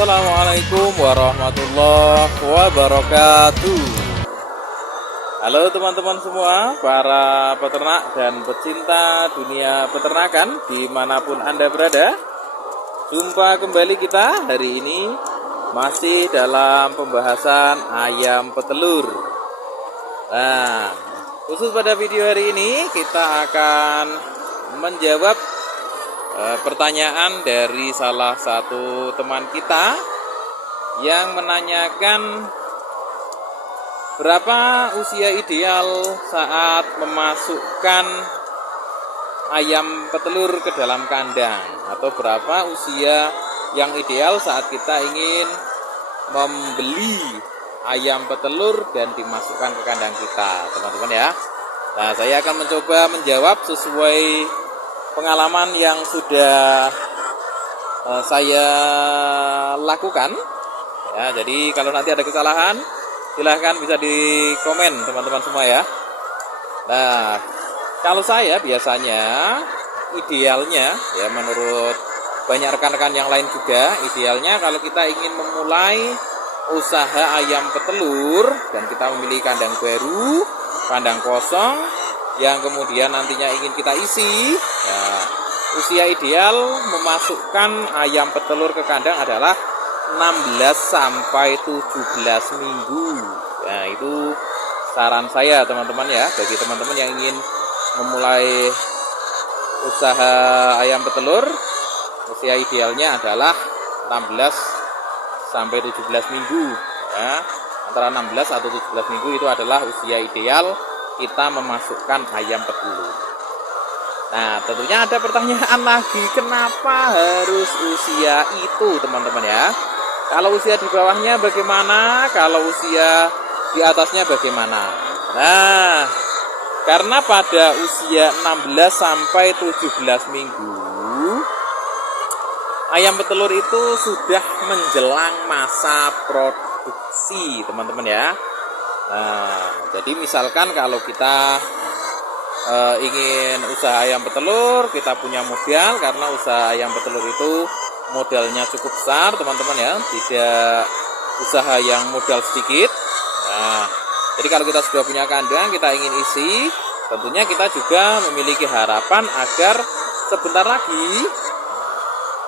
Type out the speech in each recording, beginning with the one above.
Assalamualaikum warahmatullahi wabarakatuh. Halo teman-teman semua, para peternak dan pecinta dunia peternakan dimanapun Anda berada. Jumpa kembali kita hari ini masih dalam pembahasan ayam petelur. Nah, khusus pada video hari ini kita akan menjawab pertanyaan dari salah satu teman kita yang menanyakan berapa usia ideal saat memasukkan ayam petelur ke dalam kandang, atau berapa usia yang ideal saat kita ingin membeli ayam petelur dan dimasukkan ke kandang kita, teman-teman ya. Nah, saya akan mencoba menjawab sesuai pengalaman yang sudah saya lakukan ya. Jadi kalau nanti ada kesalahan silahkan bisa di komen teman-teman semua ya. Nah, kalau saya biasanya idealnya ya, menurut banyak rekan-rekan yang lain juga, idealnya kalau kita ingin memulai usaha ayam petelur dan kita memilih kandang baru, kandang kosong yang kemudian nantinya ingin kita isi, ya, usia ideal memasukkan ayam petelur ke kandang adalah 16 sampai 17 minggu. Nah, itu saran saya teman-teman ya, bagi teman-teman yang ingin memulai usaha ayam petelur, usia idealnya adalah 16 sampai 17 minggu ya. Antara 16 atau 17 minggu itu adalah usia ideal kita memasukkan ayam petelur. Nah, tentunya ada pertanyaan lagi, kenapa harus usia itu teman-teman ya? Kalau usia di bawahnya bagaimana? Kalau usia di atasnya bagaimana? Nah, karena pada usia 16 sampai 17 minggu ayam petelur itu sudah menjelang masa produksi teman-teman ya. Nah, jadi misalkan kalau kita ingin usaha ayam petelur, kita punya modal, karena usaha ayam petelur itu modalnya cukup besar teman-teman ya, tidak usaha yang modal sedikit. Nah, jadi kalau kita sudah punya kandang, kita ingin isi, tentunya kita juga memiliki harapan agar sebentar lagi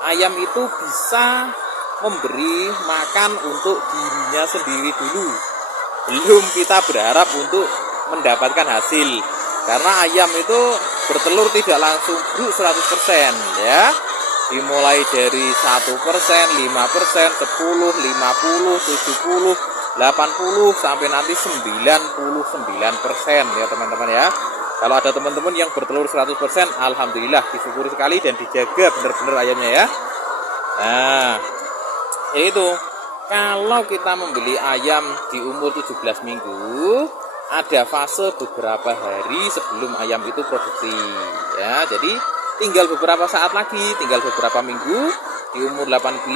ayam itu bisa memberi makan untuk dirinya sendiri dulu, belum kita berharap untuk mendapatkan hasil. Karena ayam itu bertelur tidak langsung 100% ya. Dimulai dari 1%, 5%, 10, 50, 70, 80 sampai nanti 99% ya teman-teman ya. Kalau ada teman-teman yang bertelur 100%, alhamdulillah, disyukuri sekali dan dijaga benar-benar ayamnya ya. Nah, itu kalau kita membeli ayam di umur 17 minggu, ada fase beberapa hari sebelum ayam itu produksi ya. Jadi tinggal beberapa saat lagi, tinggal beberapa minggu, di umur 18,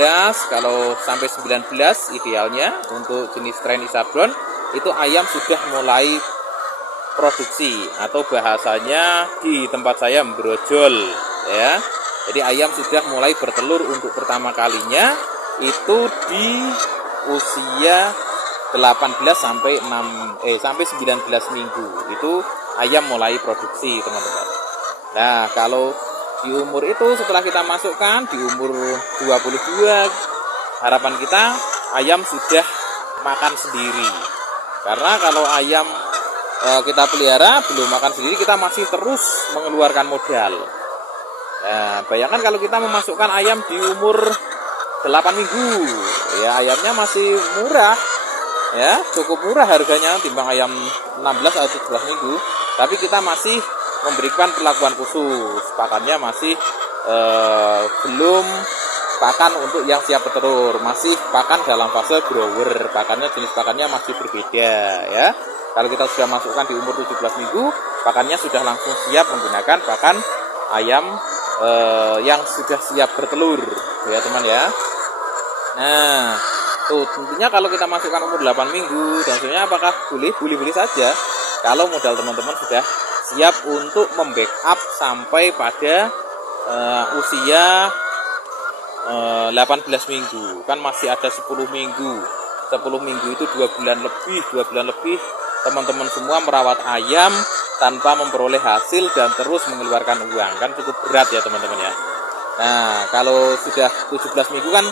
kalau sampai 19 idealnya untuk jenis strain Isabron itu ayam sudah mulai produksi, atau bahasanya di tempat saya brojol ya. Jadi ayam sudah mulai bertelur untuk pertama kalinya itu di usia 18 sampai 19 minggu. Itu ayam mulai produksi, teman-teman. Nah, kalau di umur itu setelah kita masukkan di umur 22, harapan kita ayam sudah makan sendiri. Karena kalau ayam kita pelihara belum makan sendiri, kita masih terus mengeluarkan modal. Nah, bayangkan kalau kita memasukkan ayam di umur 8 minggu, ya ayamnya masih murah, ya cukup murah harganya timbang ayam 16 atau 17 minggu. Tapi kita masih memberikan perlakuan khusus, pakannya masih belum pakan untuk yang siap bertelur, masih pakan dalam fase grower, pakannya jenis pakannya masih berbeda ya. Kalau kita sudah masukkan di umur 17 minggu, pakannya sudah langsung siap menggunakan pakan ayam yang sudah siap bertelur ya teman ya. Nah, tuh tentunya kalau kita masukkan umur 8 minggu dan sebenarnya apakah boleh saja kalau modal teman-teman sudah siap untuk membackup sampai pada usia 18 minggu. Kan masih ada 10 minggu. 10 minggu itu 2 bulan lebih. 2 bulan lebih teman-teman semua merawat ayam tanpa memperoleh hasil dan terus mengeluarkan uang. Kan cukup berat ya teman-teman ya. Nah, kalau sudah 17 minggu kan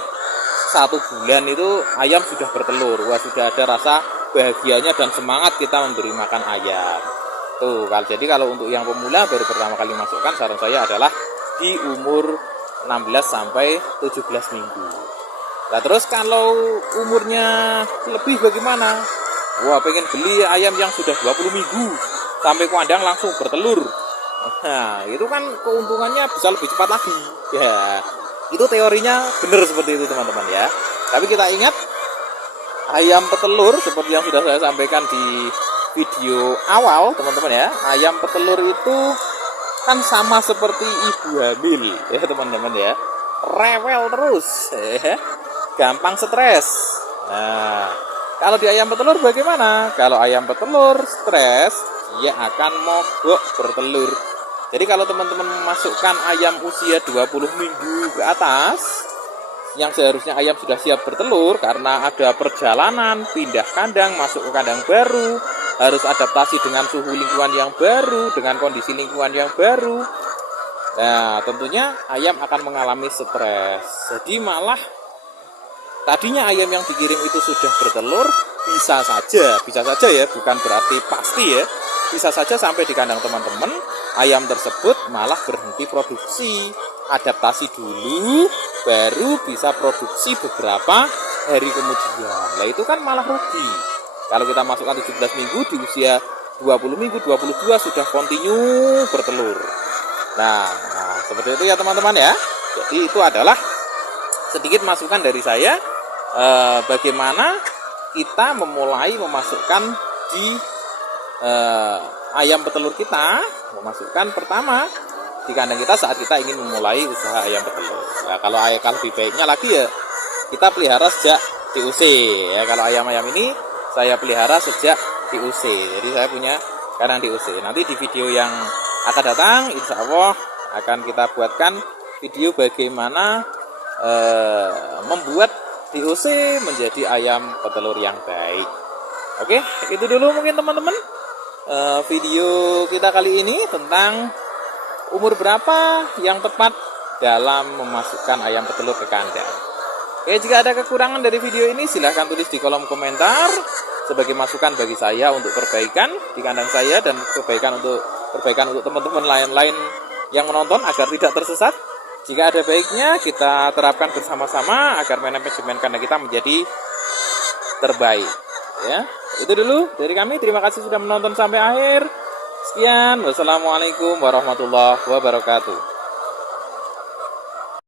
1 bulan itu ayam sudah bertelur. Wah, sudah ada rasa bahagianya dan semangat kita memberi makan ayam. Tuh, jadi kalau untuk yang pemula baru pertama kali masukkan, saran saya adalah di umur 16 sampai 17 minggu. Nah, terus kalau umurnya lebih bagaimana? Wah, pengen beli ayam yang sudah 20 minggu sampai kandang langsung bertelur. Nah, itu kan keuntungannya bisa lebih cepat lagi. Ya, itu teorinya benar seperti itu teman-teman ya. Tapi kita ingat, ayam petelur seperti yang sudah saya sampaikan di video awal teman-teman ya. Ayam petelur itu kan sama seperti ibu hamil ya teman-teman ya. Rewel terus ya. Gampang stres. Nah, kalau di ayam petelur bagaimana? Kalau ayam petelur stres, dia akan mogok bertelur. Jadi kalau teman-teman memasukkan ayam usia 20 minggu ke atas, yang seharusnya ayam sudah siap bertelur karena ada perjalanan, pindah kandang, masuk ke kandang baru, harus adaptasi dengan suhu lingkungan yang baru, dengan kondisi lingkungan yang baru. Nah, tentunya ayam akan mengalami stres. Jadi malah tadinya ayam yang dikirim itu sudah bertelur, bisa saja ya, bukan berarti pasti ya. Bisa saja sampai di kandang teman-teman, ayam tersebut malah berhenti produksi. Adaptasi dulu, baru bisa produksi beberapa hari kemudian. Nah, itu kan malah rugi. Kalau kita masukkan 17 minggu, di usia 20 minggu, 22 sudah kontinu bertelur. Nah, seperti itu ya teman-teman ya. Jadi itu adalah sedikit masukan dari saya, bagaimana kita memulai memasukkan di ayam petelur kita, memasukkan pertama di kandang kita saat kita ingin memulai usaha ayam petelur. Nah, kalau lebih baiknya lagi ya kita pelihara sejak DUC ya. Kalau ayam-ayam ini saya pelihara sejak DUC. Jadi saya punya kandang DUC. Nanti di video yang akan datang insya Allah akan kita buatkan video bagaimana membuat DUC menjadi ayam petelur yang baik. Oke, itu dulu mungkin teman-teman video kita kali ini tentang umur berapa yang tepat dalam memasukkan ayam petelur ke kandang. Oke, jika ada kekurangan dari video ini silahkan tulis di kolom komentar sebagai masukan bagi saya untuk perbaikan di kandang saya dan perbaikan untuk teman-teman lain-lain yang menonton agar tidak tersesat. Jika ada baiknya kita terapkan bersama-sama agar manajemen kandang kita menjadi terbaik. Ya, itu dulu dari kami. Terima kasih sudah menonton sampai akhir. Sekian, wassalamualaikum warahmatullahi wabarakatuh.